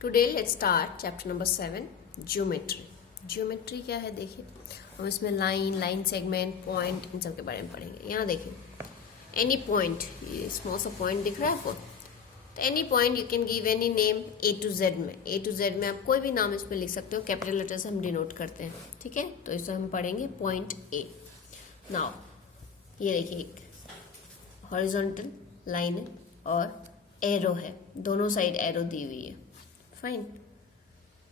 Today let's start chapter number 7 geometry. Geometry क्या है देखिए, हम इसमें लाइन सेगमेंट पॉइंट इन सब के बारे में पढ़ेंगे। यहाँ देखिए एनी पॉइंट, ये स्मॉल सा पॉइंट दिख रहा है आपको, तो any point you can give any name A to Z में। ए टू जेड में आप कोई भी नाम इसमें लिख सकते हो, कैपिटल लेटर से हम डिनोट करते हैं, ठीक है। तो इसे हम पढ़ेंगे पॉइंट ए। नाउ ये देखिए एक हॉरिजॉन्टल लाइन है और एरो है, दोनों साइड एरो दी हुई है, फाइन।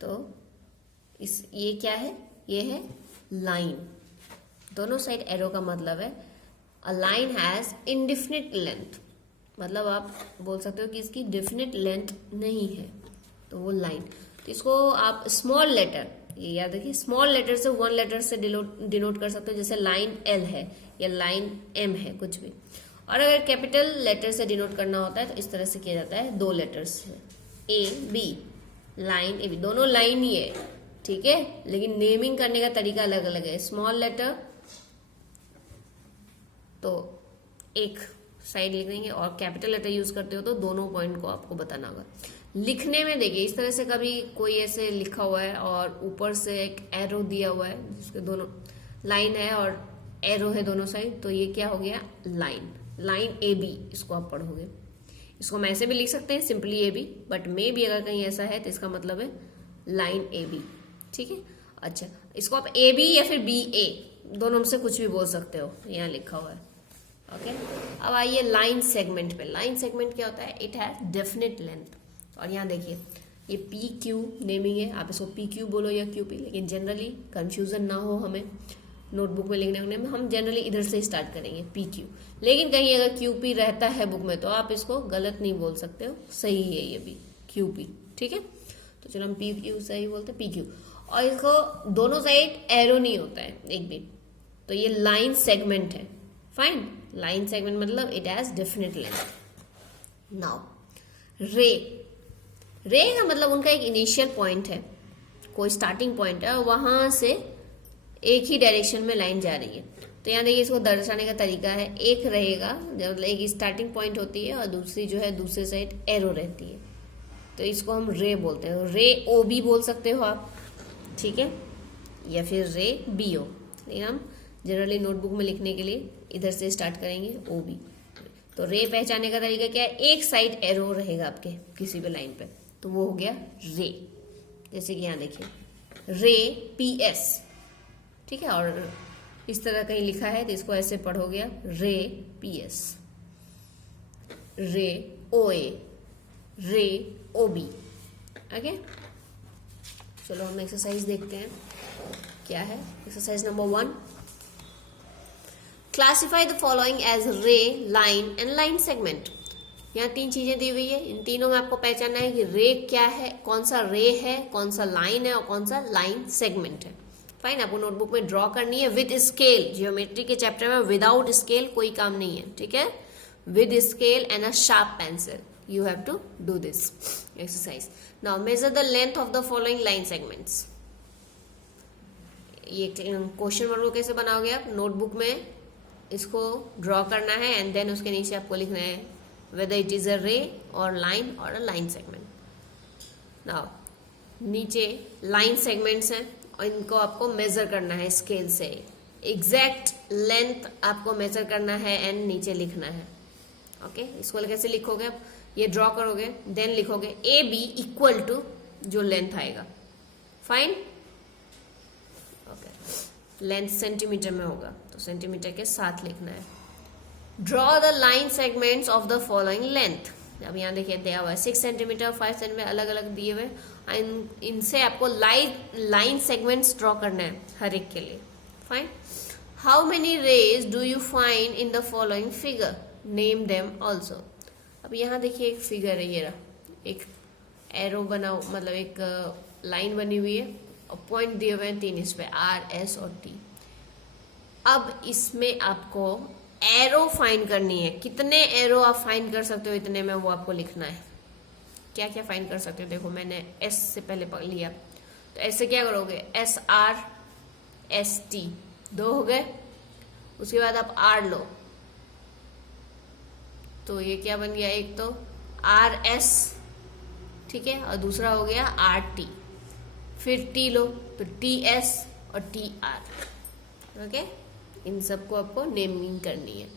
तो ये क्या है, ये है लाइन, दोनों साइड एरो का मतलब है a line has indefinite length, मतलब आप बोल सकते हो कि इसकी डेफिनेट लेंथ नहीं है, तो वो लाइन। तो इसको आप स्मॉल लेटर, ये याद रखिए, स्मॉल लेटर से वन लेटर से डिनोट कर सकते हो, जैसे लाइन एल है या लाइन एम है, कुछ भी। और अगर कैपिटल लेटर से डिनोट करना होता है तो इस तरह से किया जाता है, दो लेटर्स से, A B, line A B, दोनों लाइन ही है, ठीक है, लेकिन नेमिंग करने का तरीका अलग अलग है। स्मॉल लेटर तो एक साइड लिख देंगे और कैपिटल लेटर यूज करते हो तो दोनों पॉइंट को आपको बताना होगा। लिखने में देखिए इस तरह से, कभी कोई ऐसे लिखा हुआ है और ऊपर से एक एरो दिया हुआ है जिसके दोनों लाइन है और एरो है दोनों साइड, तो ये क्या हो गया, लाइन। लाइन ए बी इसको आप पढ़ोगे, इसको हम ऐसे भी लिख सकते हैं सिंपली ए बी, बट मे भी अगर कहीं ऐसा है तो इसका मतलब है लाइन ए बी, ठीक है। अच्छा, इसको आप ए बी या फिर बी ए दोनों में से कुछ भी बोल सकते हो, यहाँ लिखा हुआ है, ओके। अब आइए लाइन सेगमेंट पे। लाइन सेगमेंट क्या होता है, इट हैज डेफिनेट लेंथ। और यहाँ देखिए ये पी क्यू नेमिंग है, आप इसको पी क्यू बोलो या क्यू पी, लेकिन जनरली कंफ्यूजन ना हो हमें नोटबुक में लिखने में, हम जनरली इधर से स्टार्ट करेंगे पी क्यू। लेकिन कहीं अगर क्यू पी रहता है बुक में तो आप इसको गलत नहीं बोल सकते हो, सही है ये भी क्यू पी, ठीक है। तो चलो हम पी क्यू सही बोलते हैं, पी क्यू। और इसको दोनों साइड एरो नहीं होता है एक भी, तो ये लाइन सेगमेंट है, फाइन। लाइन सेगमेंट मतलब it has definite length. Now रे, रे का मतलब उनका एक इनिशियल पॉइंट है, कोई स्टार्टिंग पॉइंट है और वहां से एक ही डायरेक्शन में लाइन जा रही है। तो यहाँ देखिए इसको दर्शाने का तरीका है, एक रहेगा मतलब एक स्टार्टिंग पॉइंट होती है और दूसरी जो है दूसरे साइड एरो रहती है, तो इसको हम रे बोलते हैं। रे ओ बी बोल सकते हो आप, ठीक है, या फिर रे बी ओ, लेकिन हम जनरली नोटबुक में लिखने के लिए इधर से स्टार्ट करेंगे ओ बी। तो रे पहचानने का तरीका क्या है, एक साइड एरो रहेगा आपके किसी भी लाइन पे, तो वो हो गया रे। जैसे कि यहाँ देखिए रे पी एस, ठीक है, और इस तरह कहीं लिखा है तो इसको ऐसे पढ़ोगे आप, रे पी एस, रे ओ ए, रे ओ बी, ओके। चलो हम एक्सरसाइज देखते हैं क्या है। Exercise number 1, classify the following as ray, line and line segment. यहाँ तीन चीजें दी हुई है, इन तीनों में आपको पहचानना है कि रे क्या है, कौन सा रे है, कौन सा लाइन है और कौन सा लाइन सेगमेंट है, फाइन। आपको नोटबुक में ड्रॉ करनी है विद स्केल। ज्योमेट्री के चैप्टर में विदाउट स्केल कोई काम नहीं है, ठीक है। With scale and a sharp pencil you have to do this exercise. Now measure the length of the following line segments. ये क्वेश्चन वर्क कैसे बनाओगे आप, नोटबुक में इसको ड्रॉ करना है एंड देन उसके नीचे आपको लिखना है वेदर इट इज अ रे और लाइन और अ लाइन सेगमेंट। नाउ नीचे लाइन सेगमेंट्स हैं और इनको आपको मेजर करना है स्केल से, एग्जैक्ट लेंथ आपको मेजर करना है एंड नीचे लिखना है, ओके। इसको कैसे लिखोगे आप, ये ड्रॉ करोगे देन लिखोगे ए बी इक्वल टू जो लेंथ आएगा, फाइन, ओके। लेंथ सेंटीमीटर में होगा तो सेंटीमीटर के साथ लिखना है। Draw the line segments of the following length. अब यहाँ देखिए दिया हुआ है 6 सेंटीमीटर, 5 सेंटीमीटर, अलग अलग दिए हुए, इनसे आपको लाइन सेगमेंट्स ड्रॉ करना है हर एक के लिए, fine. How many rays do you find in the following figure, name them also. अब यहाँ देखिए एक फिगर है, ये रहा, एक एरो बना, मतलब एक लाइन बनी हुई है और पॉइंट दिए हुए हैं 3 इस पे, आर एस और टी। अब इसमें आपको एरो फाइंड करनी है, कितने एरो आप फाइंड कर सकते हो इतने में वो आपको लिखना है। क्या क्या फाइंड कर सकते हो, देखो मैंने एस से पहले पकड़ लिया, तो ऐसे क्या करोगे, एस आर एस टी, 2 हो गए। उसके बाद आप आर लो, तो ये क्या बन गया, एक तो आर एस ठीक है, और दूसरा हो गया RT, फिर T लो तो TS और TR। ओके, इन सबको आपको नेमिंग करनी है।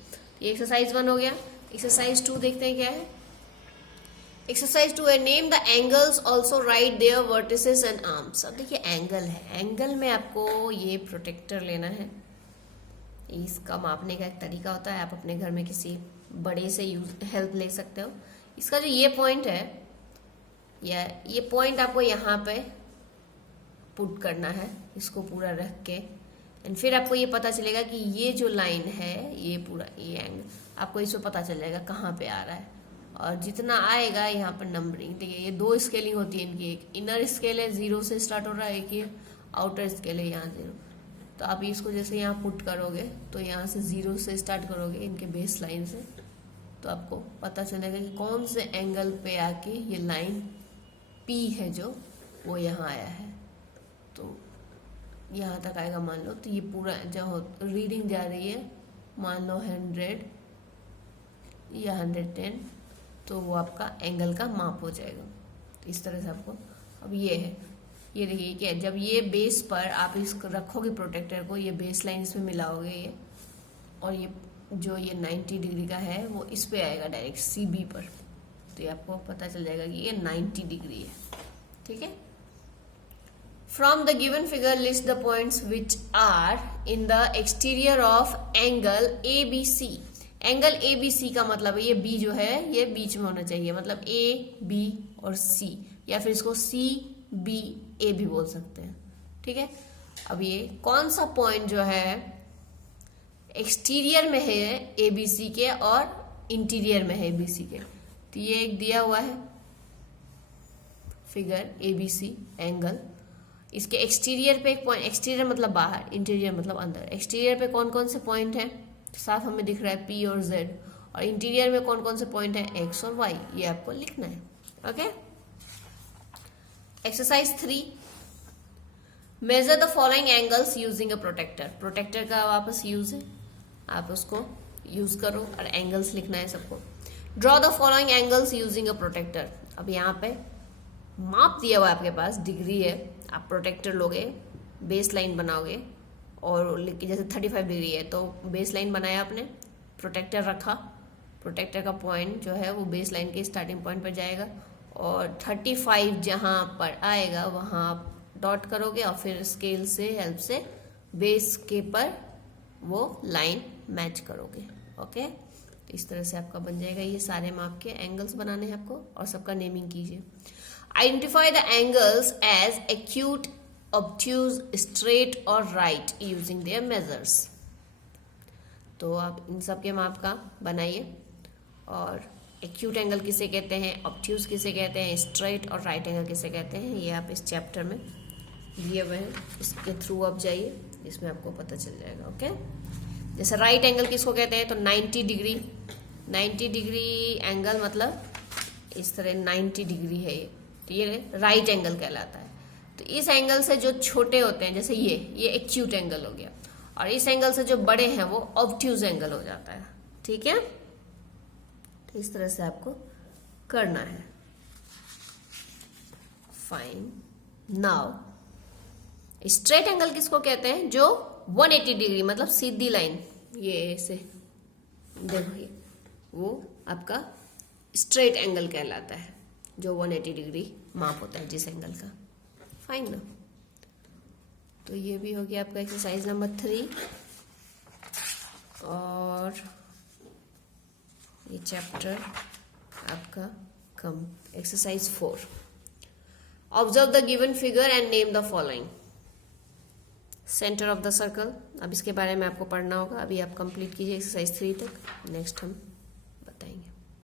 ये एक्सरसाइज 1 हो गया। एक्सरसाइज 2 देखते हैं क्या है। एक्सरसाइज 2 है name the angles also write their vertices and arms. अब देखिए एंगल है, एंगल में आपको ये प्रोटेक्टर लेना है। इसका मापने का एक तरीका होता है, आप अपने घर में किसी बड़े से हेल्प ले सकते हो। इसका जो ये पॉइंट है, या ये पॉइंट आपको यहाँ पे पुट करना है, इसको पूरा रख के, एंड फिर आपको ये पता चलेगा कि ये जो लाइन है, ये पूरा ये एंगल आपको इसमें पता चल जाएगा कहाँ पे आ रहा है। और जितना आएगा यहाँ पर नंबरिंग, देखिए ये 2 स्केलिंग होती है इनकी, एक इनर स्केल है 0 से स्टार्ट हो रहा है, एक ये आउटर स्केल है यहाँ 0। तो आप इसको जैसे यहाँ पुट करोगे तो यहाँ से 0 से स्टार्ट करोगे इनके बेस लाइन से, तो आपको पता चलेगा कि कौन से एंगल पे आके ये लाइन P है जो वो यहाँ आया है। तो यहाँ तक आएगा मान लो, तो ये पूरा जो रीडिंग जा रही है मान लो 100 या 110, तो वो आपका एंगल का माप हो जाएगा। तो इस तरह से आपको, अब ये है, ये देखिए क्या, जब ये बेस पर आप इसको रखोगे प्रोटेक्टर को, ये बेस लाइन इसमें मिलाओगे ये, और ये जो ये 90 डिग्री का है वो इस पे आएगा डायरेक्ट CB पर, तो ये आपको पता चल जाएगा कि ये 90 डिग्री है। ठीक है, from the given figure list the points which are in the exterior of angle ABC। Angle ABC का मतलब है ये B जो है ये बीच में होना चाहिए, मतलब AB और C, या फिर इसको CBA भी बोल सकते हैं। ठीक है, अब ये कौन सा पॉइंट जो है एक्सटीरियर में है ABC के और इंटीरियर में है ABC के, तो ये एक दिया हुआ है फिगर ABC एंगल, इसके एक्सटीरियर पे एक पॉइंट, एक्सटीरियर मतलब बाहर, इंटीरियर मतलब अंदर। एक्सटीरियर पे कौन कौन से पॉइंट हैं, साफ हमें दिख रहा है P और Z, और इंटीरियर में कौन कौन से पॉइंट हैं X और Y, ये आपको लिखना है। Okay, exercise 3, measure the following angles using a protractor. Protractor का वापस यूज है, आप उसको यूज करो और एंगल्स लिखना है सबको। Draw the following angles using a protractor. अब यहाँ पे माप दिया हुआ है आपके पास, डिग्री है, आप प्रोटेक्टर लोगे, बेस लाइन बनाओगे, और जैसे 35 डिग्री है तो बेस लाइन बनाया आपने, प्रोटेक्टर रखा, प्रोटेक्टर का पॉइंट जो है वो बेस लाइन के स्टार्टिंग पॉइंट पर जाएगा, और 35 जहाँ पर आएगा वहाँ आप डॉट करोगे, और फिर स्केल से हेल्प से बेस के पर वो लाइन मैच करोगे। ओके, तो इस तरह से आपका बन जाएगा। ये सारे माप के एंगल्स बनाने हैं आपको, और सबका नेमिंग कीजिए। Identify the angles as acute, obtuse, straight और right using their measures। तो आप इन सब के माप का बनाइए, और एक्यूट एंगल किसे कहते हैं, ऑब्ट्यूज किसे कहते हैं, स्ट्रेट और राइट एंगल किसे कहते हैं, ये आप इस चैप्टर में दिए हुए हैं, इसके थ्रू आप जाइए, इसमें आपको पता चल जाएगा। ओके, जैसे राइट एंगल किसको कहते हैं, तो 90 डिग्री, 90 डिग्री एंगल मतलब इस तरह 90 डिग्री है ये, तो ये राइट एंगल कहलाता है। तो इस एंगल से जो छोटे होते हैं, जैसे ये एक्यूट एंगल हो गया, और इस एंगल से जो बड़े हैं वो ऑब्ट्यूज एंगल हो जाता है। ठीक है, तो इस तरह से आपको करना है। फाइन, नाउ स्ट्रेट एंगल किसको कहते हैं, जो 180 डिग्री मतलब सीधी लाइन, ये ऐसे देखो, ये वो आपका स्ट्रेट एंगल कहलाता है, जो 180 डिग्री माप होता है जिस एंगल का। फाइन ना, तो ये भी हो गया आपका एक्सरसाइज नंबर 3, और ये चैप्टर आपका कम। Exercise 4, observe the given figure and name the following. Centre of the circle, अब इसके बारे में आपको पढ़ना होगा, अभी आप कंप्लीट कीजिए एक्सरसाइज 3 तक, नेक्स्ट हम